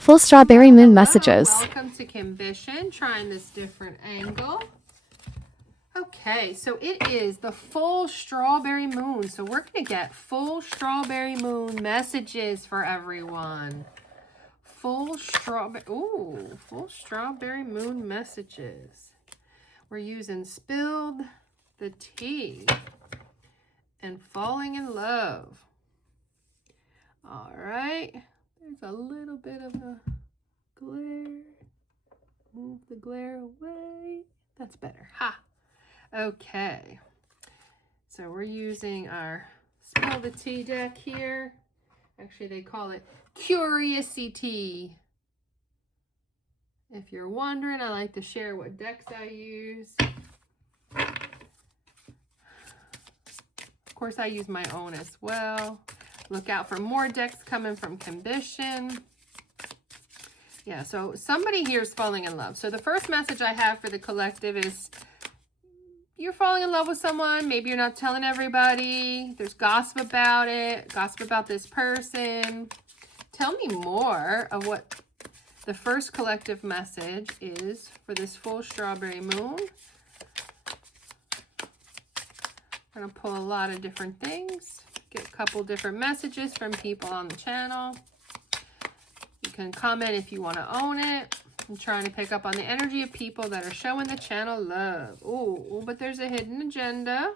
Full strawberry moon Hello, messages. welcome to Kimbition, trying this different angle. Okay, so it is the full strawberry moon. So we're going to get full strawberry moon messages for everyone. Full strawberry moon messages. We're using spilled the tea and falling in love. All right. There's a little bit of a glare. Move the glare away. That's better. Ha! Okay. So we're using our Spill the Tea deck here. Actually, they call it Curiosity. If you're wondering, I like to share what decks I use. Of course, I use my own as well. Look out for more decks coming from Kimbition. Yeah, so somebody here is falling in love. So the first message I have for the collective is you're falling in love with someone. Maybe you're not telling everybody. There's gossip about it, gossip about this person. Tell me more of what the first collective message is for this full strawberry moon. I'm going to pull a lot of different things. Get a couple different messages from people on the channel. You can comment if you want to own it. I'm trying to pick up on the energy of people that are showing the channel love. Oh, but there's a hidden agenda.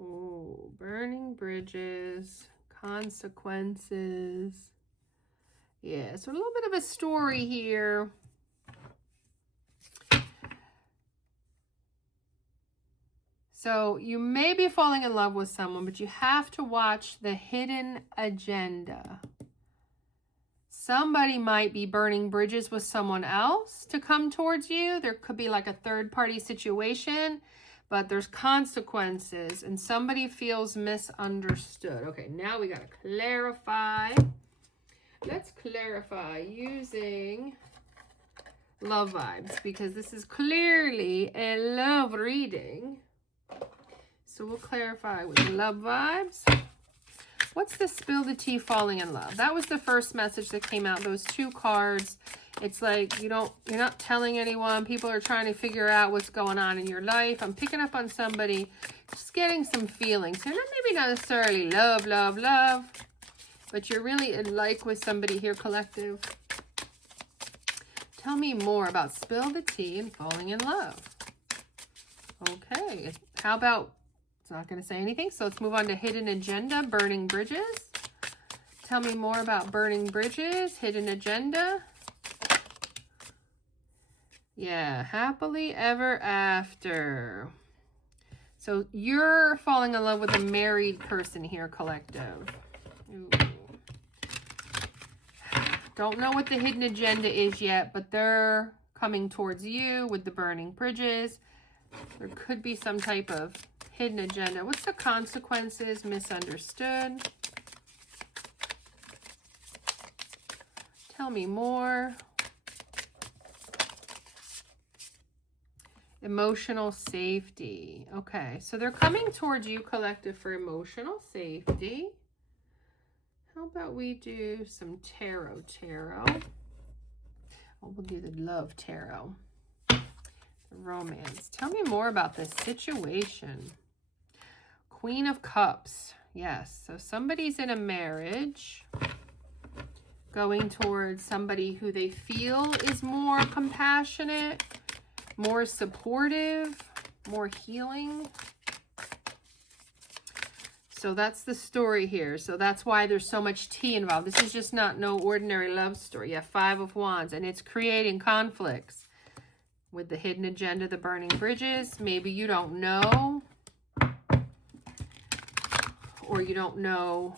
Oh, burning bridges, consequences. Yeah, so a little bit of a story here. So you may be falling in love with someone, but you have to watch the hidden agenda. Somebody might be burning bridges with someone else to come towards you. There could be like a third-party situation, but there's consequences, and somebody feels misunderstood. Okay, now we got to clarify. Let's clarify using love vibes, because this is clearly a love reading. So we'll clarify with love vibes. What's the spill the tea falling in love? That was the first message that came out. Those two cards. It's like you're not telling anyone. People are trying to figure out what's going on in your life. I'm picking up on somebody just getting some feelings. They're maybe not necessarily love, but you're really in like with somebody here, collective. Tell me more about spill the tea and falling in love. Okay, how about, it's not going to say anything, so let's move on to hidden agenda, burning bridges. Tell me more about burning bridges, hidden agenda. Yeah, happily ever after. So you're falling in love with a married person here, collective. Ooh. Don't know what the hidden agenda is yet, but they're coming towards you with the burning bridges. There could be some type of hidden agenda. What's the consequences? Misunderstood. Tell me more. Emotional safety. Okay, so they're coming towards you, collective, for emotional safety. How about we do some tarot? Oh, we'll do the love tarot. Romance. Tell me more about this situation. Queen of Cups. Yes, so somebody's in a marriage going towards somebody who they feel is more compassionate, more supportive, more healing. So that's the story here. So that's why there's so much tea involved. This is just not no ordinary love story. You have 5 of Wands, and it's creating conflicts. With the hidden agenda, the burning bridges, maybe you don't know, or you don't know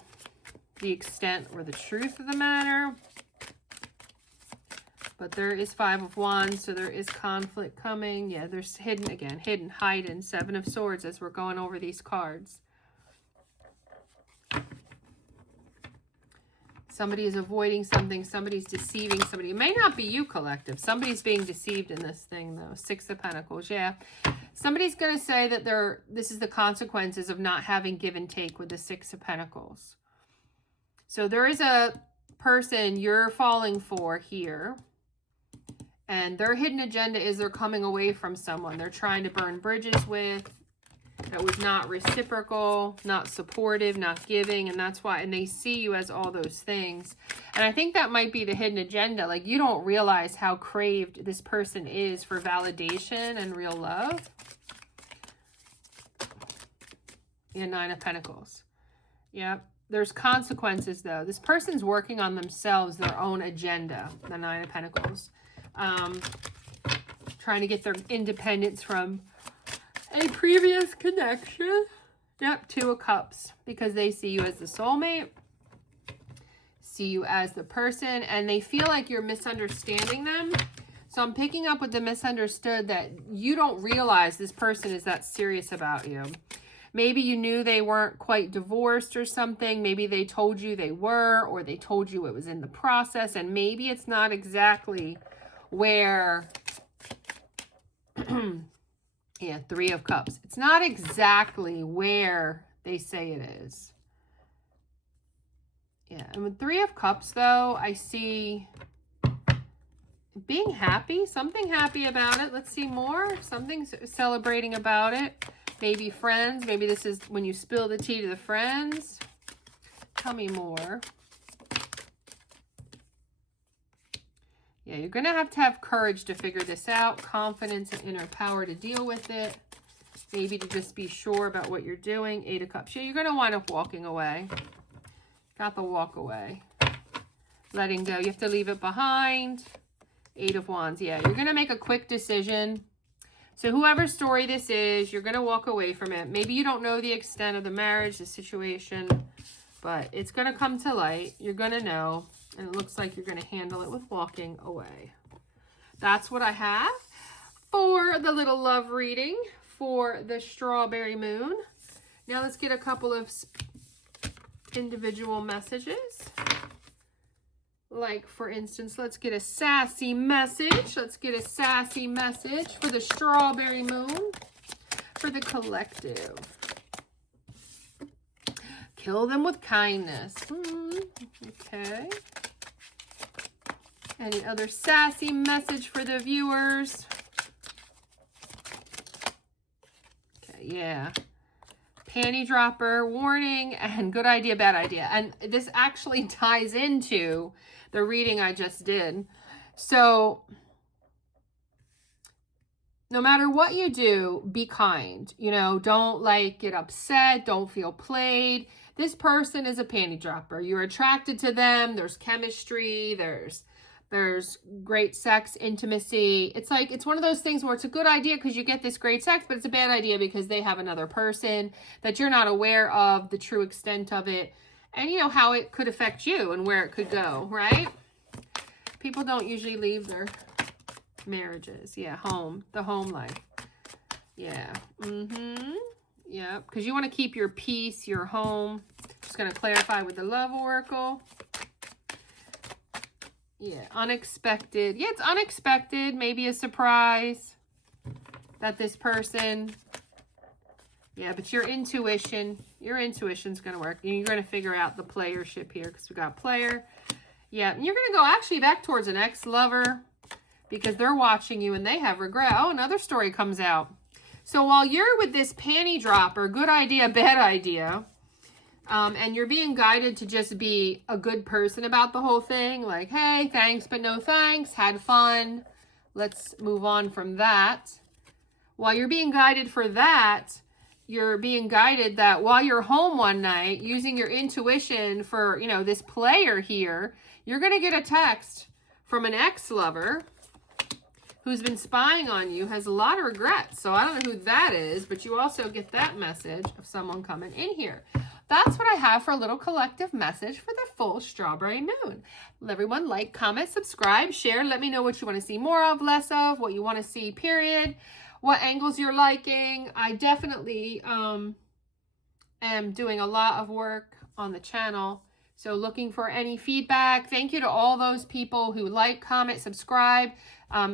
the extent or the truth of the matter. But there is 5 of Wands, so there is conflict coming. Yeah, there's hidden again, hidden, hiding, 7 of Swords as we're going over these cards. Somebody is avoiding something. Somebody's deceiving somebody. It may not be you, collective. Somebody's being deceived in this thing, though. 6 of Pentacles, yeah. Somebody's going to say that this is the consequences of not having give and take with the 6 of Pentacles. So So there is a person you're falling for here. And their hidden agenda is they're coming away from someone they're trying to burn bridges with. That was not reciprocal, not supportive, not giving, and that's why, and they see you as all those things. And I think that might be the hidden agenda. Like, you don't realize how craved this person is for validation and real love. Yeah, 9 of Pentacles. Yep. There's consequences, though. This person's working on themselves, their own agenda, the 9 of Pentacles. Trying to get their independence from a previous connection. Yep, 2 of Cups, because they see you as the soulmate, see you as the person, and they feel like you're misunderstanding them. So I'm picking up with the misunderstood that you don't realize this person is that serious about you. Maybe you knew they weren't quite divorced or something. Maybe they told you they were, or they told you it was in the process, and maybe it's not exactly where... Yeah, 3 of Cups. It's not exactly where they say it is. Yeah, and with 3 of Cups, though, I see being happy, something happy about it. Let's see more. Something celebrating about it. Maybe friends. Maybe this is when you spill the tea to the friends. Tell me more. Yeah, you're going to have courage to figure this out, confidence and inner power to deal with it, maybe to just be sure about what you're doing. 8 of Cups. Yeah, you're going to wind up walking away. Got the walk away. Letting go. You have to leave it behind. 8 of Wands. Yeah, you're going to make a quick decision. So whoever's story this is, you're going to walk away from it. Maybe you don't know the extent of the marriage, the situation, but it's going to come to light. You're going to know. And it looks like you're going to handle it with walking away. That's what I have for the little love reading for the strawberry moon. Now let's get a couple of individual messages. Like, for instance, let's get a sassy message. Let's get a sassy message for the strawberry moon for the collective. Kill them with kindness. Okay. Any other sassy message for the viewers? Okay, yeah. Panty dropper, warning, and good idea, bad idea. And this actually ties into the reading I just did. So, no matter what you do, be kind. You know, don't get upset. Don't feel played. This person is a panty dropper. You're attracted to them. There's chemistry. There's great sex, intimacy. It's like, it's one of those things where it's a good idea because you get this great sex, but it's a bad idea because they have another person that you're not aware of the true extent of it. And you know how it could affect you and where it could go, right? People don't usually leave their marriages. Yeah, the home life. Yeah. Yeah, because you want to keep your peace, your home. Just going to clarify with the love oracle. Yeah, unexpected. Yeah, it's unexpected. Maybe a surprise that this person... Yeah, but your intuition's going to work. You're going to figure out the playership here because we got player. Yeah, and you're going to go actually back towards an ex-lover because they're watching you and they have regret. Oh, another story comes out. So while you're with this panty dropper, good idea, bad idea, and you're being guided to just be a good person about the whole thing, like, hey, thanks, but no thanks, had fun, let's move on from that. While you're being guided for that, you're being guided that while you're home one night, using your intuition for, this player here, you're going to get a text from an ex-lover who's been spying on you, has a lot of regrets. So I don't know who that is, but you also get that message of someone coming in here. That's what I have for a little collective message for the full strawberry moon. Everyone like, comment, subscribe, share. Let me know what you want to see more of, less of, what you want to see, period. What angles you're liking. I definitely am doing a lot of work on the channel. So looking for any feedback. Thank you to all those people who like, comment, subscribe.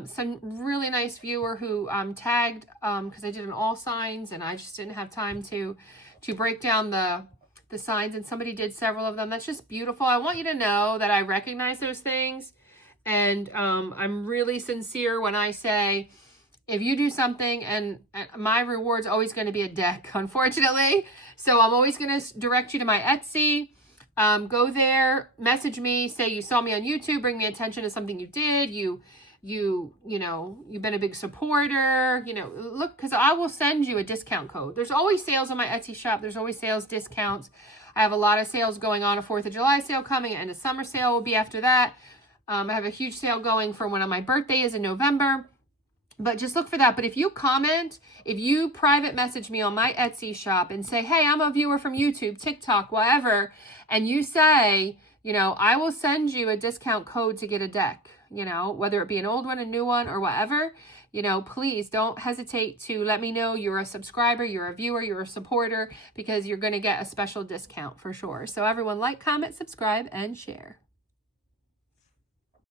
Some really nice viewer who tagged because I did an all signs and I just didn't have time to break down the the signs, and somebody did several of them. That's just beautiful. I want you to know that I recognize those things. And I'm really sincere when I say, if you do something, and my reward's always going to be a deck, unfortunately. So I'm always going to direct you to my Etsy. Go there, message me, say you saw me on YouTube, bring me attention to something you did. You know, you've been a big supporter, you know, look, because I will send you a discount code. There's always sales on my Etsy shop. There's always sales discounts. I have a lot of sales going on, a 4th of July sale coming, and a summer sale will be after that. I have a huge sale going for one of my birthdays in November. But just look for that. But if you comment, if you private message me on my Etsy shop and say, hey, I'm a viewer from YouTube, TikTok, whatever, and you say, you know, I will send you a discount code to get a deck, you know, whether it be an old one, a new one, or whatever, you know, please don't hesitate to let me know you're a subscriber, you're a viewer, you're a supporter, because you're going to get a special discount for sure. So everyone, like, comment, subscribe, and share.